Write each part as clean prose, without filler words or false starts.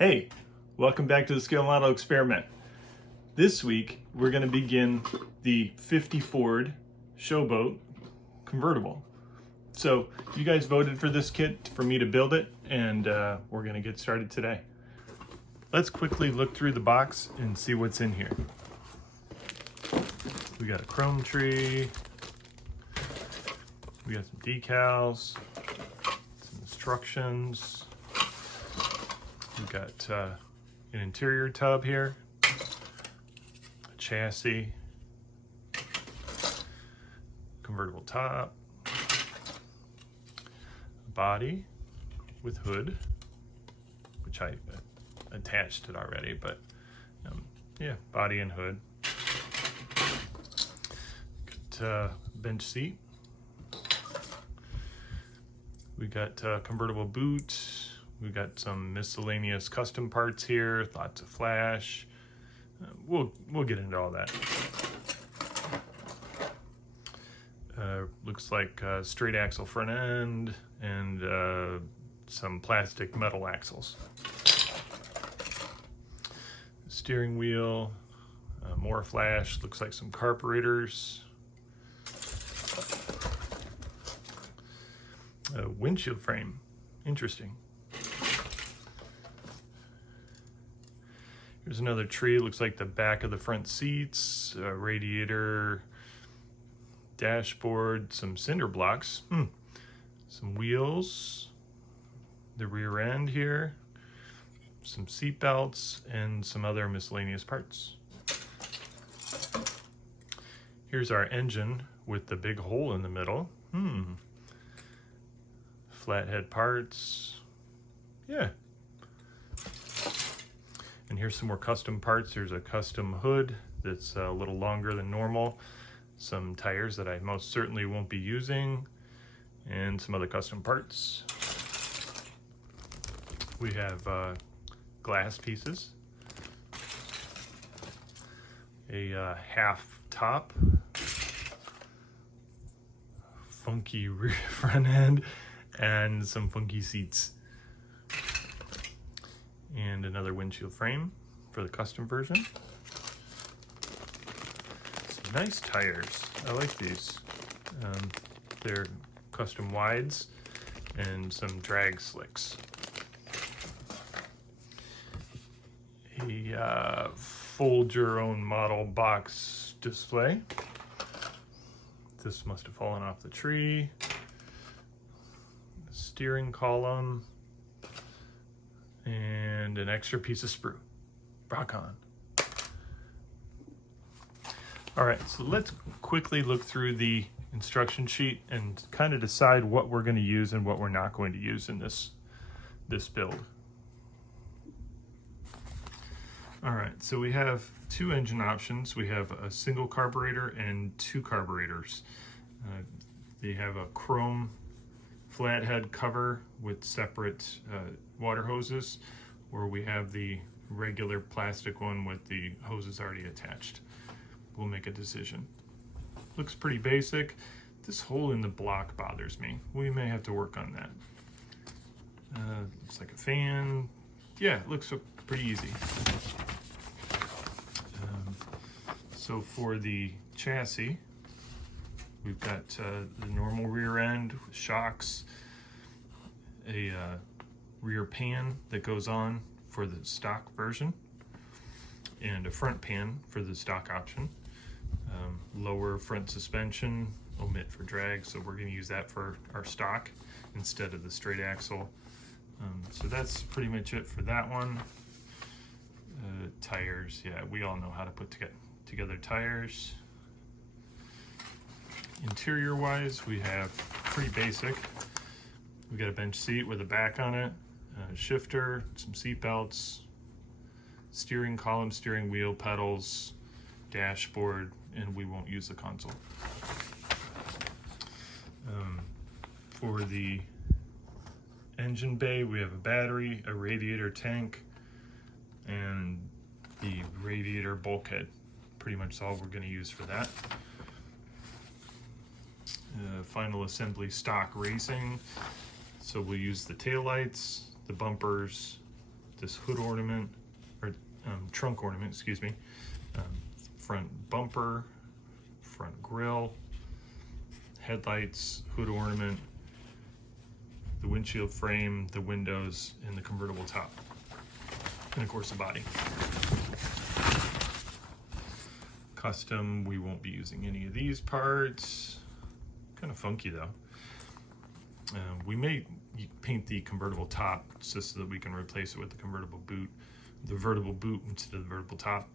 Hey, welcome back to the Scale Model Experiment. This week, we're going to begin the 50 Ford Showboat Convertible. So you guys voted for this kit for me to build it, and we're going to get started today. Let's quickly look through the box and see what's in here. We got a chrome tree, we got some decals, some instructions. We've got an interior tub here, a chassis, convertible top, a body with hood, which I attached it already, but yeah, body and hood. Got a bench seat. We got convertible boot. We've got some miscellaneous custom parts here, lots of flash. We'll get into all that. Looks like straight axle front end and some plastic metal axles. Steering wheel, more flash, looks like some carburetors. Windshield frame, interesting. Here's another tree, looks like the back of the front seats, radiator, dashboard, some cinder blocks, some wheels, the rear end here, some seat belts, and some other miscellaneous parts. Here's our engine with the big hole in the middle. Flathead parts, yeah. And here's some more custom parts. There's a custom hood that's a little longer than normal, some tires that I most certainly won't be using, and some other custom parts. We have glass pieces, a half top, funky rear front end, and some funky seats. And another windshield frame for the custom version. Some nice tires. I like these. They're custom wides and some drag slicks. A fold your own model box display. This must have fallen off the tree. Steering column. And an extra piece of sprue. Rock on. All right, so let's quickly look through the instruction sheet and kind of decide what we're going to use and what we're not going to use in this build. All right, so we have two engine options. We have a single carburetor and two carburetors. They have a chrome flathead cover with separate water hoses, or we have the regular plastic one with the hoses already attached. We'll make a decision. Looks pretty basic. This hole in the block bothers me. We may have to work on that. Looks like a fan. Yeah, it looks pretty easy. So for the chassis, we've got the normal rear end with shocks, a rear pan that goes on for the stock version, and a front pan for the stock option. Lower front suspension, omit for drag, so we're going to use that for our stock instead of the straight axle. So that's pretty much it for that one. Tires, yeah, we all know how to put together tires. Interior wise, we have pretty basic. We got a bench seat with a back on it, a shifter, some seat belts, steering column, steering wheel, pedals, dashboard, and we won't use the console. For the engine bay, we have a battery, a radiator tank, and the radiator bulkhead. Pretty much all we're going to use for that. Final assembly stock racing. So we'll use the taillights, the bumpers, this hood ornament, or trunk ornament, excuse me, front bumper, front grille, headlights, hood ornament, the windshield frame, the windows, and the convertible top, and of course the body. Custom, we won't be using any of these parts. Kind of funky though. We may paint the convertible top just so that we can replace it with the convertible boot, the vertible boot instead of the vertible top.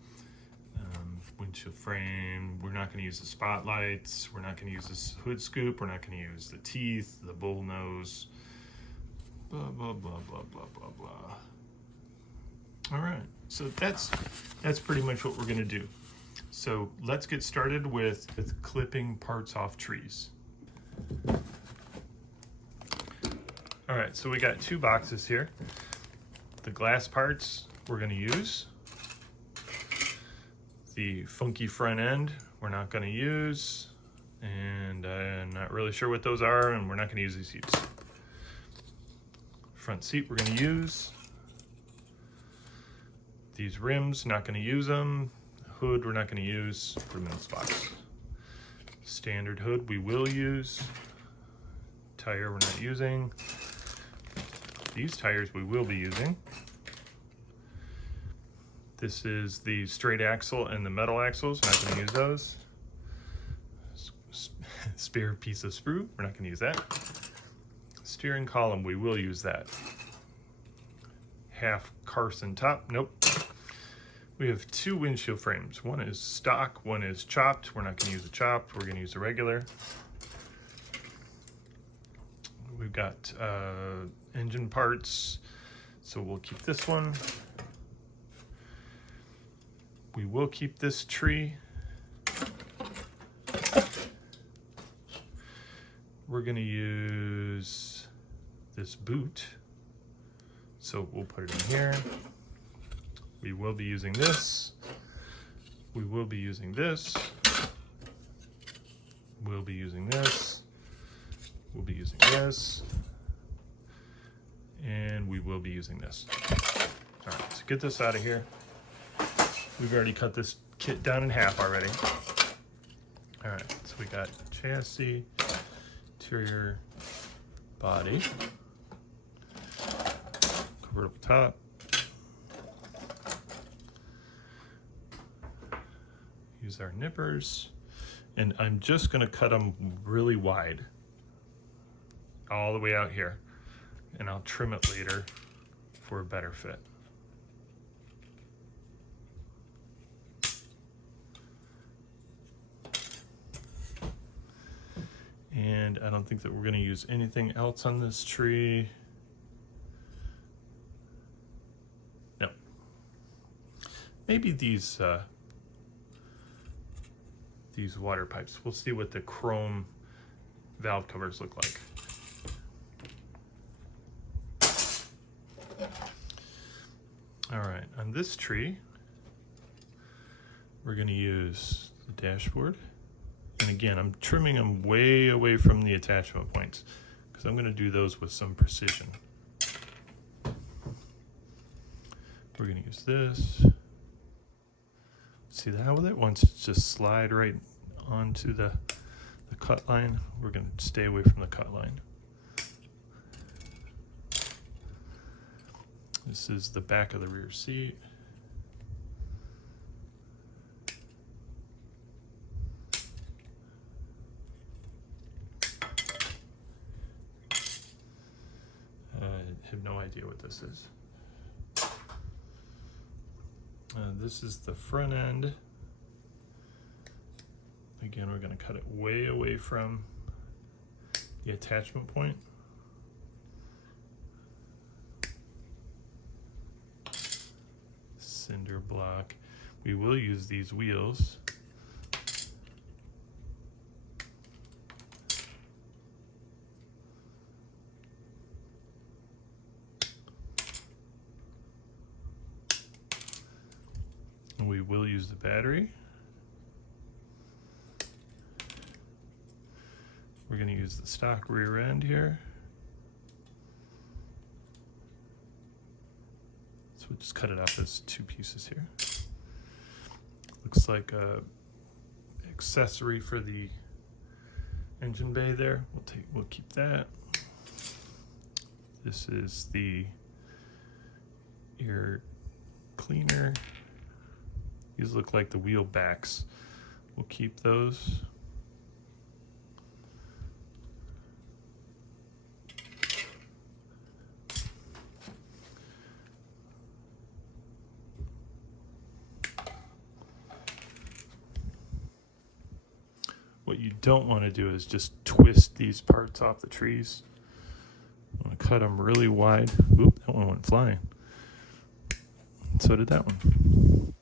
Windshield frame, we're not going to use the spotlights, we're not going to use this hood scoop, we're not going to use the teeth, the bull nose, blah, blah, blah, blah, blah, blah, blah. All right, so that's pretty much what we're going to do. So let's get started with clipping parts off trees. All right, so we got two boxes here. The glass parts we're going to use. The funky front end we're not going to use, and I'm not really sure what those are, and we're not going to use these seats. Front seat we're going to use. These rims, not going to use them. Hood we're not going to use, put them in this box. Standard hood we will use. Tire we're not using. These tires we will be using. This is the straight axle and the metal axles, not going to use those. Spare piece of sprue, we're not going to use that. Steering column, we will use that. Half Carson top, nope. We have two windshield frames. One is stock, one is chopped. We're not going to use the chopped, we're going to use the regular. We've got engine parts, so we'll keep this one. We will keep this tree. We're going to use this boot, so we'll put it in here. We will be using this. We will be using this. We'll be using this. We'll be using this. And we will be using this. All right, so get this out of here. We've already cut this kit down in half already. All right, so we got chassis, interior, body, convertible top, use our nippers, and I'm just gonna cut them really wide, all the way out here, and I'll trim it later for a better fit. And I don't think that we're going to use anything else on this tree. No. Maybe these water pipes. We'll see what the chrome valve covers look like. All right, on this tree, we're going to use the dashboard. And again, I'm trimming them way away from the attachment points because I'm going to do those with some precision. We're going to use this. See how with it? Once it's just slide right onto the cut line, we're going to stay away from the cut line. This is the back of the rear seat. I have no idea what this is. This is the front end. Again, we're going to cut it way away from the attachment point. Cinder block. We will use these wheels. And we will use the battery. We're going to use the stock rear end here. It's So we'll just cut it off as 2 pieces here. Looks like a accessory for the engine bay there. We'll keep that. This is the air cleaner. These look like the wheel backs. We'll keep those. What you don't want to do is just twist these parts off the trees. I want to cut them really wide. Oop, that one went flying. So did that one.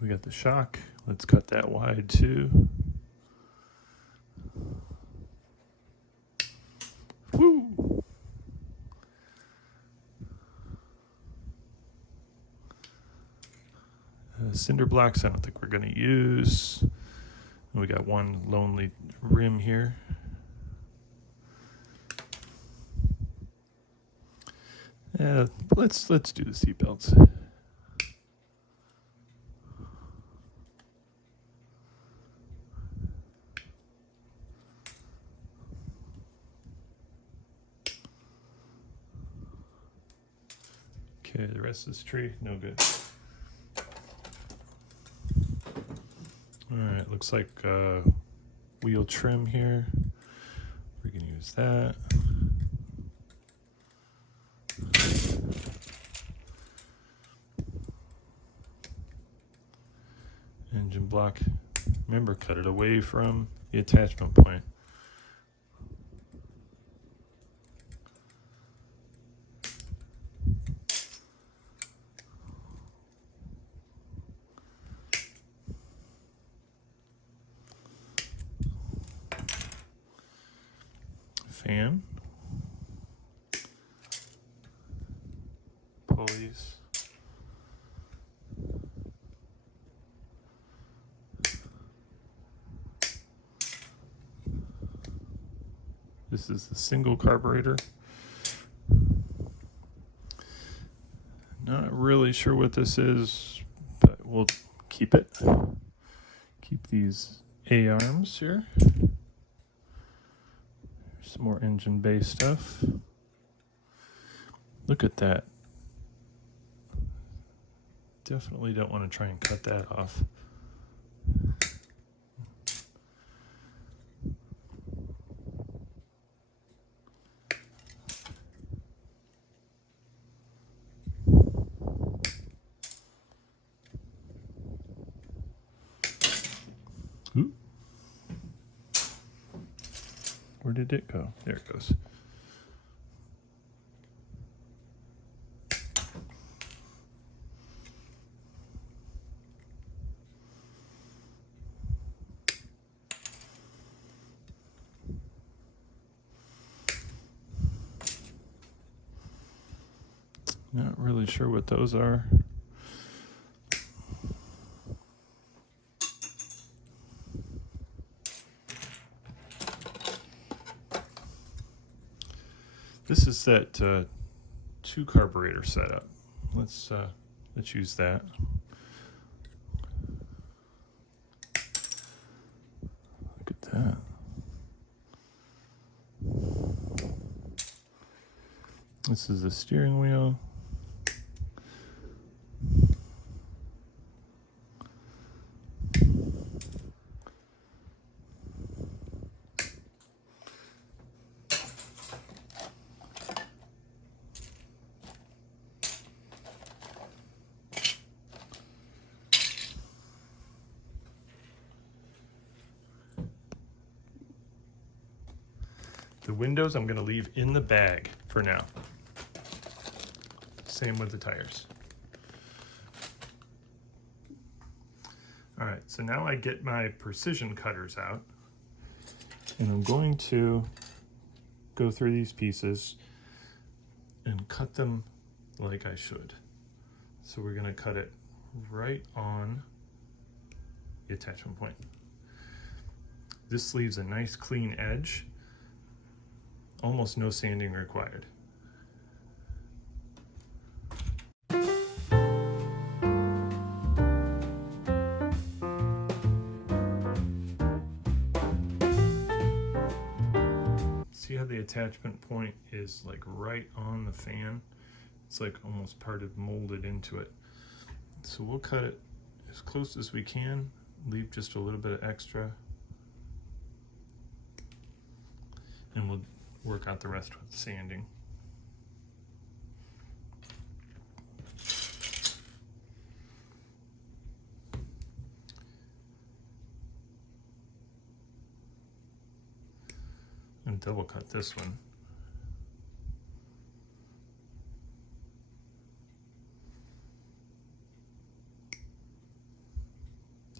We got the shock. Let's cut that wide too. Woo! Cinder blocks I don't think we're going to use. We got one lonely rim here. Let's do the seat belts. Okay, the rest of this tree, no good. All right, looks like wheel trim here. We can use that. Engine block. Remember, cut it away from the attachment point. Fan, pulleys, this is the single carburetor. Not really sure what this is, but we'll keep it. Keep these A-arms here. Some more engine bay stuff. Look at that. Definitely don't want to try and cut that off. Ooh. Where did it go? There it goes. Not really sure what those are. This is that 2 carburetor setup. Let's use that. Look at that. This is the steering wheel. The windows I'm going to leave in the bag for now. Same with the tires. All right, so now I get my precision cutters out, and I'm going to go through these pieces and cut them like I should. So we're going to cut it right on the attachment point. This leaves a nice clean edge. Almost no sanding required. the attachment point is like right on the fan. It's like almost part of molded into it. So we'll cut it as close as we can, leave just a little bit of extra, and we'll work out the rest with sanding. And double cut this one.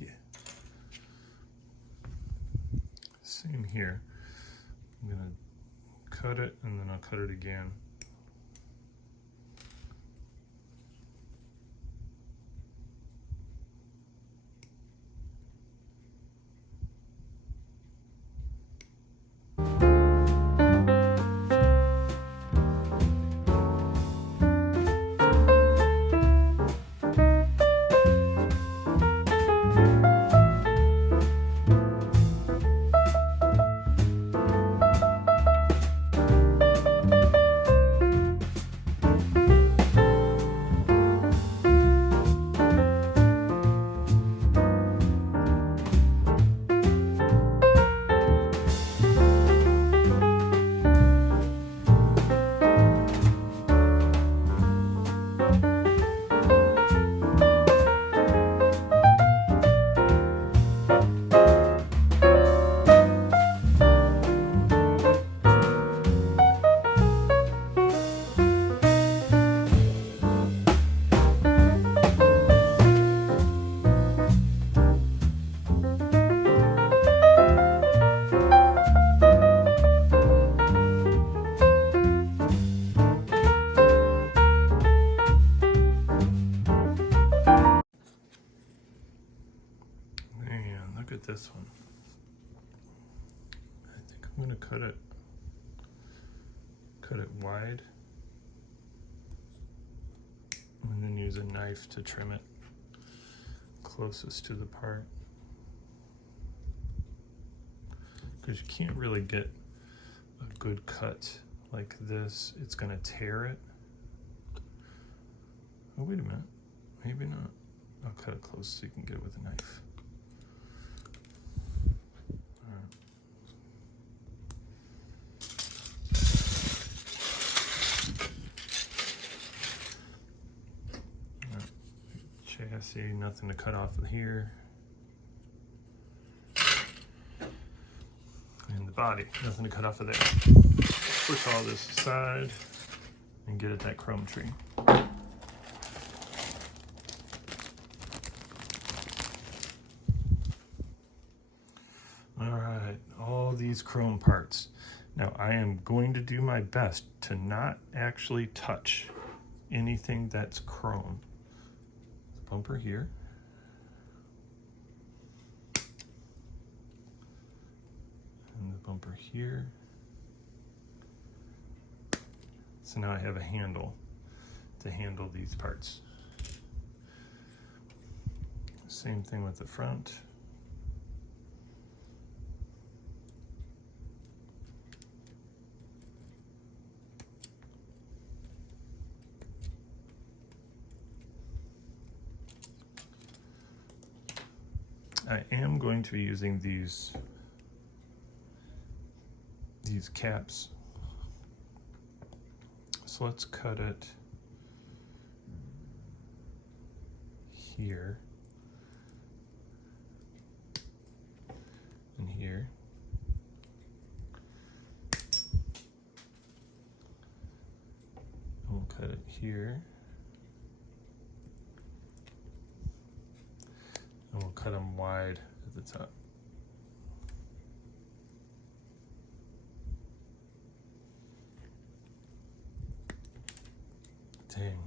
Yeah. Same here. I'm gonna cut it and then I'll cut it again. Look at this one. I think I'm going to cut it wide and then use a knife to trim it closest to the part, because you can't really get a good cut like this. It's going to tear it. Oh, wait a minute, maybe not. I'll cut it close so you can get it with a knife. Chassis, nothing to cut off of here. And the body, nothing to cut off of there. Push all this aside and get at that chrome tree. Alright, all these chrome parts. Now I am going to do my best to not actually touch anything that's chrome. Bumper here. And the bumper here. So now I have a handle to handle these parts. Same thing with the front. I am going to be using these caps. So let's cut it here and here. And we'll cut it here. And we'll cut them wide at the top. Dang,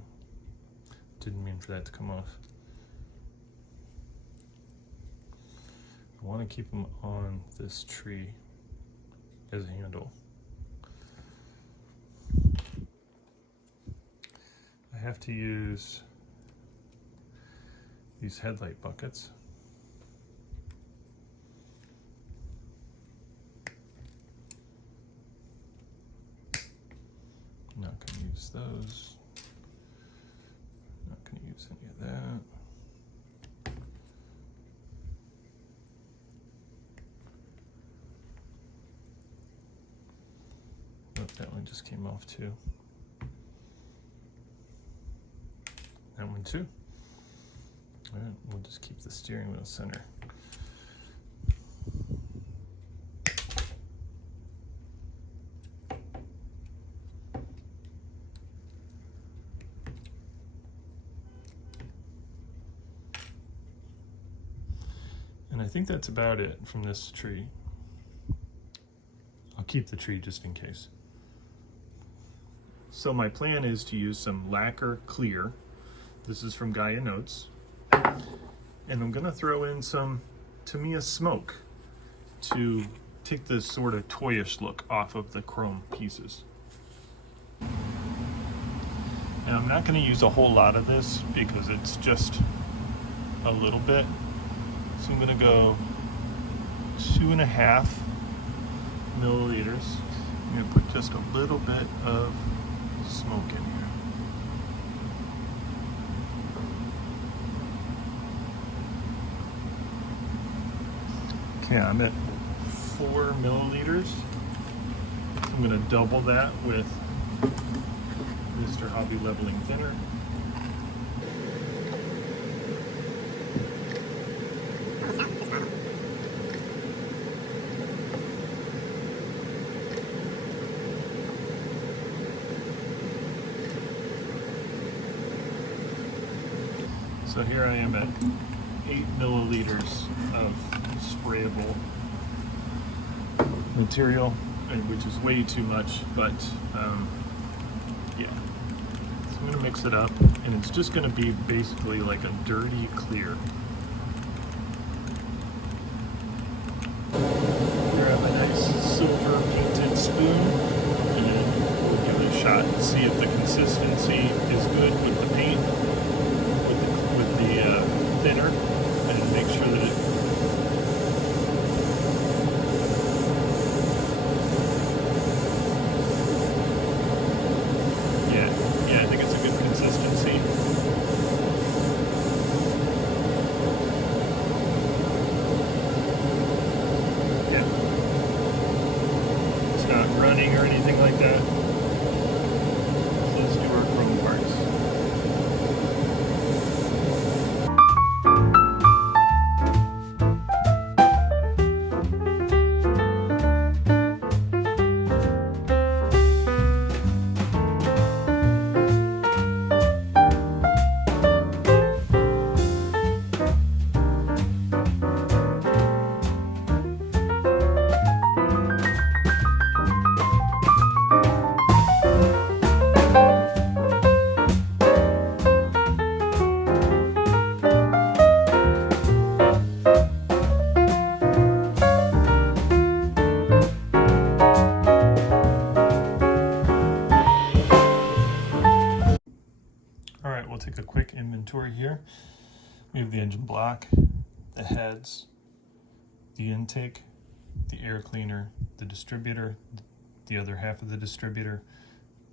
didn't mean for that to come off. I want to keep them on this tree as a handle. I have to use these headlight buckets. Not going to use those. Not going to use any of that. Oh, that one just came off too. That one too. All right, we'll just keep the steering wheel center. And I think that's about it from this tree. I'll keep the tree just in case. So my plan is to use some lacquer clear. This is from Gaia Notes. And I'm gonna throw in some Tamiya smoke to take this sort of toyish look off of the chrome pieces. And I'm not gonna use a whole lot of this because it's just a little bit. So I'm gonna go 2.5 milliliters. I'm gonna put just a little bit of smoke in here. Okay, I'm at 4 milliliters. I'm gonna double that with Mr. Hobby Leveling Thinner. So here I am at 8 milliliters of sprayable material, which is way too much, but yeah. So I'm gonna mix it up, and it's just gonna be basically like a dirty clear. Here I have a nice silver painted spoon, and we'll give it a shot and see if the consistency is good with the paint, with the thinner, and make sure that I think it's a good consistency. Yeah. It's not running or anything like that. So let's do our chrome parts. We'll take a quick inventory here. We have the engine block, the heads, the intake, the air cleaner, the distributor, the other half of the distributor,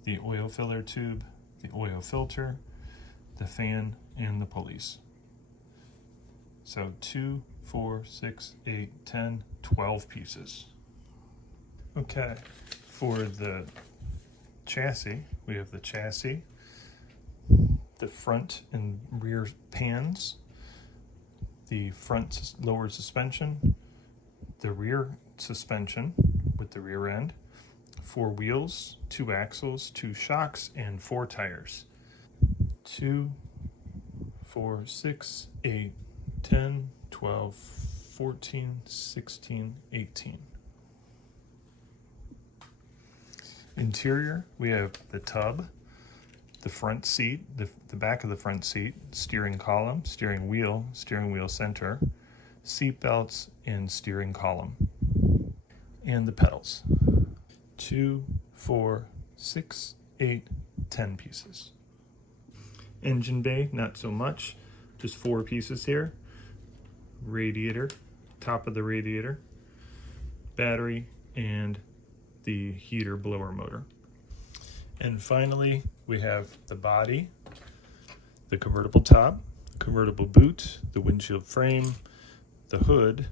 the oil filler tube, the oil filter, the fan, and the pulleys. So 2, 4, 6, 8, 10, 12 pieces. Okay, for the chassis, we have the chassis, the front and rear pans, the front lower suspension, the rear suspension with the rear end, 4 wheels, 2 axles, 2 shocks, and 4 tires. 2, 4, 6, 8, 10, 12, 14, 16, 18. Interior, we have the tub, the front seat, the back of the front seat, steering column, steering wheel center, seat belts, and steering column. And the pedals. 2, 4, 6, 8, 10 pieces. Engine bay, not so much, just 4 pieces here. Radiator, top of the radiator, battery, and the heater blower motor. And finally, we have the body, the convertible top, convertible boot, the windshield frame, the hood,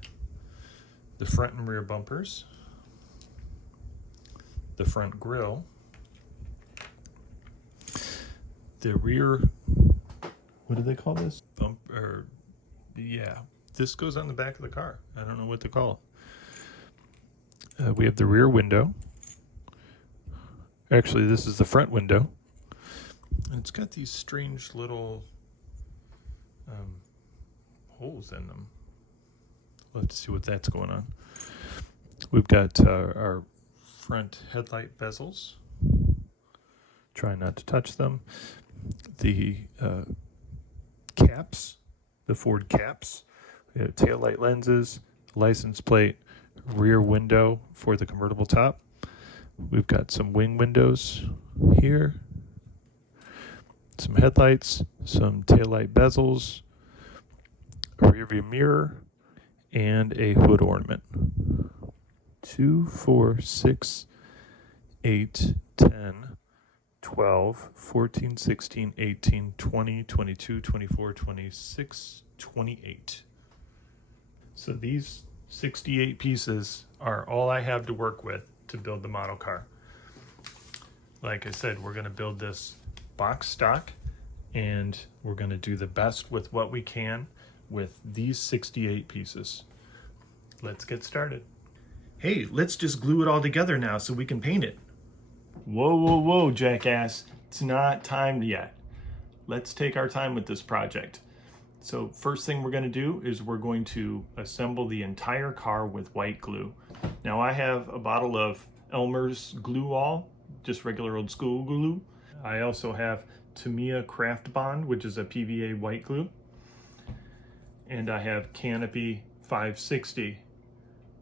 the front and rear bumpers, the front grille, the rear, what do they call this? Bumper, yeah, this goes on the back of the car. I don't know what to call it. We have the rear window. Actually, this is the front window. And it's got these strange little holes in them. We'll have to see what that's going on. We've got our front headlight bezels. Try not to touch them. The caps, the Ford caps. We have taillight lenses, license plate, rear window for the convertible top. We've got some wing windows here, some headlights, some taillight bezels, a rear view mirror, and a hood ornament. 2, 4, 6, 8, 10, 12, 14, 16, 18, 20, 22, 24, 26, 28. So these 68 pieces are all I have to work with to build the model car. Like I said, we're going to build this box stock, and we're going to do the best with what we can with these 68 pieces. Let's get started. Hey, let's just glue it all together now so we can paint it. Whoa, whoa, whoa, jackass. It's not time yet. Let's take our time with this project. So first thing we're going to do is we're going to assemble the entire car with white glue. Now I have a bottle of Elmer's glue all, just regular old school glue. I also have Tamiya Craft Bond, which is a PVA white glue. And I have Canopy 560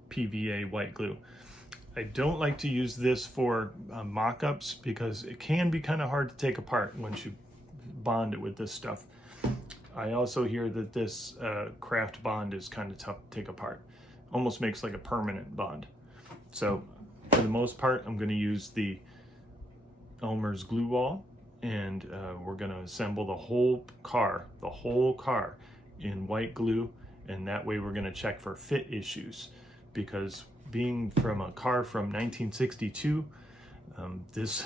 PVA white glue. I don't like to use this for mock-ups because it can be kind of hard to take apart once you bond it with this stuff. I also hear that this craft bond is kind of tough to take apart. Almost makes like a permanent bond. So for the most part, I'm going to use the Elmer's glue wall, and we're going to assemble the whole car in white glue, and that way we're going to check for fit issues, because being from a car from 1962, this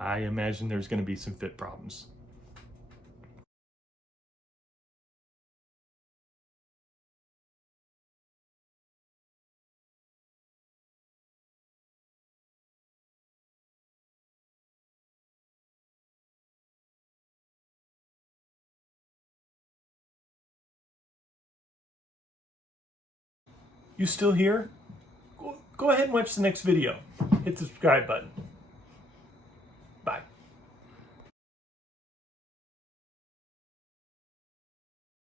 I imagine there's going to be some fit problems. You still here? Go ahead and watch the next video. Hit the subscribe button. Bye.